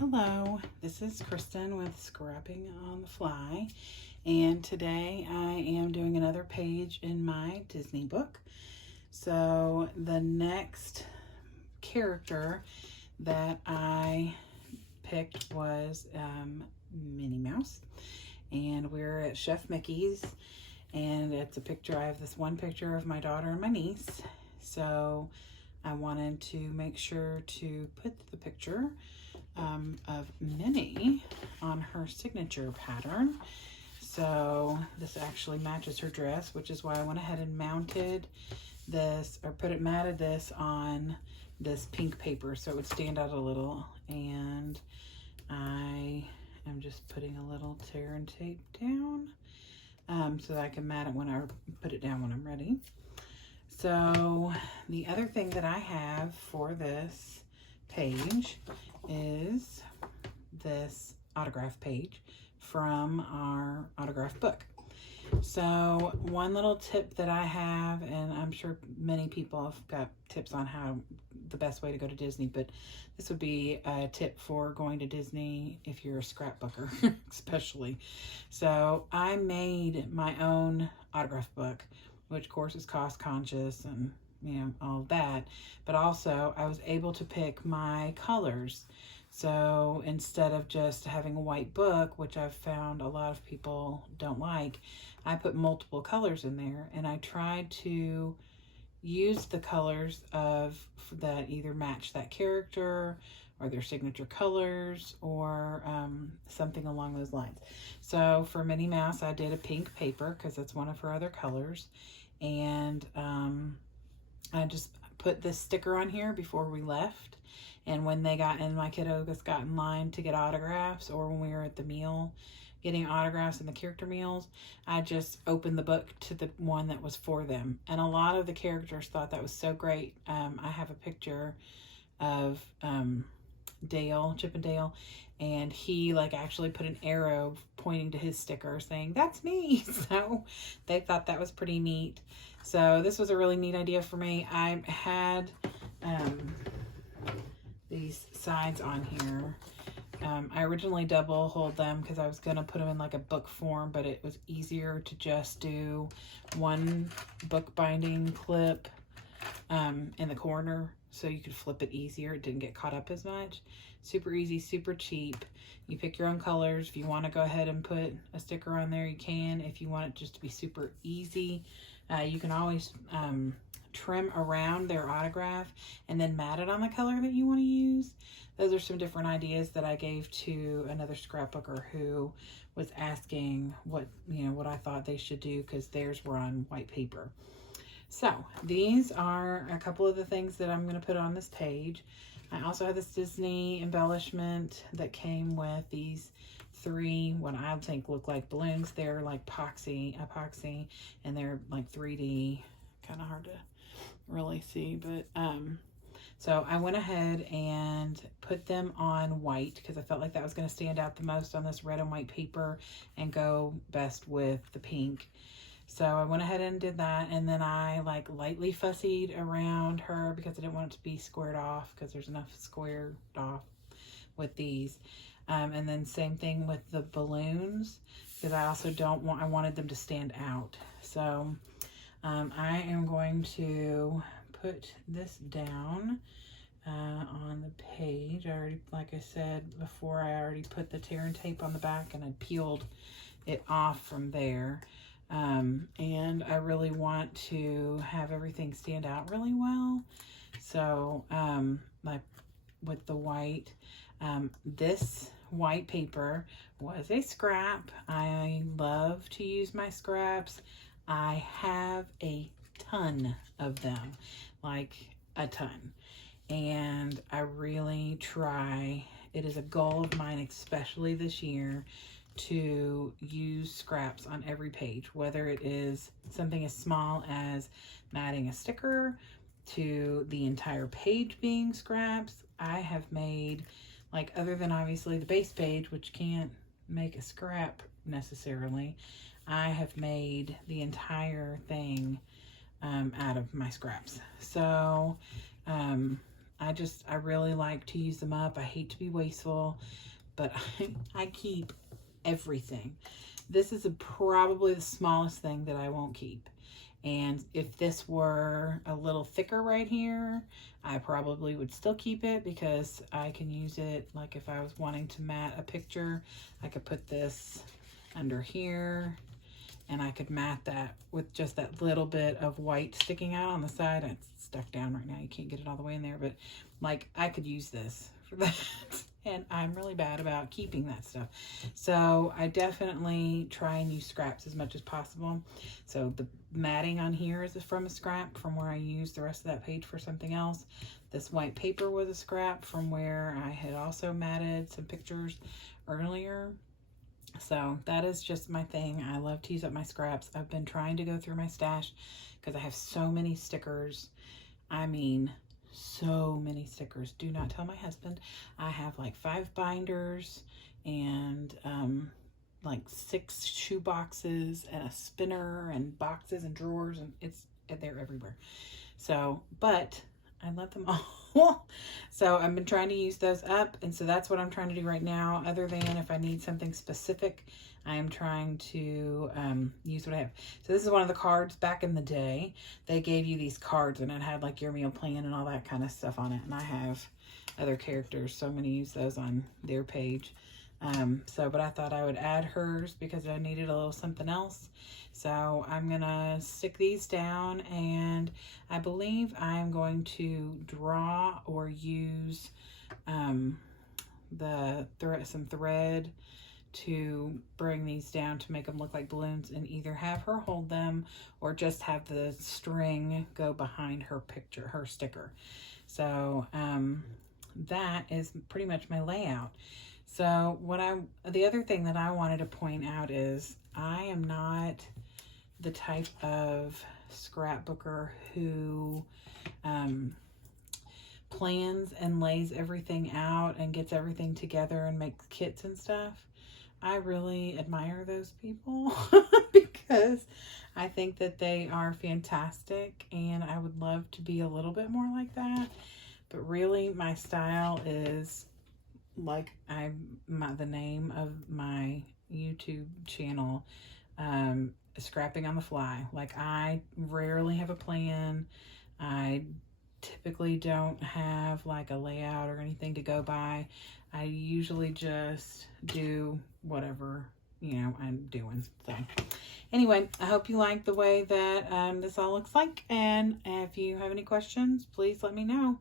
Hello, this is Kristen with Scrapping on the Fly, and today I am doing another page in my Disney book. So the next character that I picked was Minnie Mouse, and we're at Chef Mickey's, and it's a picture. I have this one picture of my daughter and my niece, so I wanted to make sure to put the picture of Minnie on her signature pattern. So this actually matches her dress, which is why I went ahead and mounted this, or matted this on this pink paper so it would stand out a little. And I am just putting a little tear and tape down so that I can mat it when I put it down when I'm ready. So the other thing that I have for this page is this autograph page from our autograph book. So one little tip that I have, and I'm sure many people have got tips on how the best way to go to Disney, but this would be a tip for going to Disney if you're a scrapbooker especially. So I made my own autograph book, which of course is cost conscious and all that, but also I was able to pick my colors. So instead of just having a white book, which I've found a lot of people don't like, I put multiple colors in there, and I tried to use the colors that either match that character or their signature colors or something along those lines. So for Minnie Mouse, I did a pink paper because that's one of her other colors, and I just put this sticker on here before we left, and when they got in, my kiddos got in line to get autographs, or when we were at the meal getting autographs in the character meals, I just opened the book to the one that was for them. And a lot of the characters thought that was so great. I have a picture of Dale, Chip and Dale, and he actually put an arrow pointing to his sticker saying, "That's me." So they thought that was pretty neat. So this was a really neat idea for me. I had these sides on here. I originally double holed them because I was going to put them in like a book form, but it was easier to just do one book binding clip in the corner so you could flip it easier. It didn't get caught up as much. Super easy, super cheap. You pick your own colors. If you want to go ahead and put a sticker on there, you can. If you want it just to be super easy, you can always trim around their autograph and then mat it on the color that you want to use. Those are some different ideas that I gave to another scrapbooker who was asking what I thought they should do because theirs were on white paper. So these are a couple of the things that I'm going to put on this page. I also have this Disney embellishment that came with these 3 what I think look like balloons. They're like epoxy, and they're like 3D, kind of hard to really see, but so I went ahead and put them on white because I felt like that was going to stand out the most on this red and white paper and go best with the pink. So I went ahead and did that, and then I lightly fussied around her because I didn't want it to be squared off because there's enough squared off with these. And then same thing with the balloons because I also I wanted them to stand out. So I am going to put this down on the page. I already, like I said before, I already put the tear and tape on the back and I peeled it off from there. And I really want to have everything stand out really well. So like with the white, this white paper was a scrap. I love to use my scraps. I have a ton of them, like a ton, and I really try. It is a goal of mine, especially this year, to use scraps on every page, whether it is something as small as matting a sticker to the entire page being scraps. I have made, other than obviously the base page, which can't make a scrap necessarily, I have made the entire thing out of my scraps. So I really like to use them up. I hate to be wasteful, but I keep everything. This is probably the smallest thing that I won't keep. And if this were a little thicker right here, I probably would still keep it because I can use it. Like if I was wanting to mat a picture, I could put this under here and I could mat that with just that little bit of white sticking out on the side. It's stuck down right now. You can't get it all the way in there, but like I could use this for that. And I'm really bad about keeping that stuff. So I definitely try and use scraps as much as possible. So the matting on here is from a scrap from where I used the rest of that page for something else. This white paper was a scrap from where I had also matted some pictures earlier. So that is just my thing. I love to use up my scraps. I've been trying to go through my stash because I have so many stickers. I mean, so many stickers. Do not tell my husband. I have like 5 binders and like 6 shoe boxes and a spinner and boxes and drawers, and they're everywhere. So, but I love them all. So I've been trying to use those up, and so that's what I'm trying to do right now. Other than if I need something specific, I am trying to use what I have. So this is one of the cards. Back in the day, they gave you these cards, and it had like your meal plan and all that kind of stuff on it. And I have other characters, so I'm going to use those on their page. But I thought I would add hers because I needed a little something else. So I'm going to stick these down, and I believe I'm going to draw or use some thread to bring these down to make them look like balloons, and either have her hold them or just have the string go behind her picture, her sticker. So that is pretty much my layout. So the other thing that I wanted to point out is I am not the type of scrapbooker who plans and lays everything out and gets everything together and makes kits and stuff. I really admire those people because I think that they are fantastic, and I would love to be a little bit more like that. But really, my style is like the name of my YouTube channel, Scrapping on the Fly. Like, I rarely have a plan. I typically don't have like a layout or anything to go by. I usually just do whatever, I'm doing. So anyway, I hope you like the way that this all looks like. And if you have any questions, please let me know.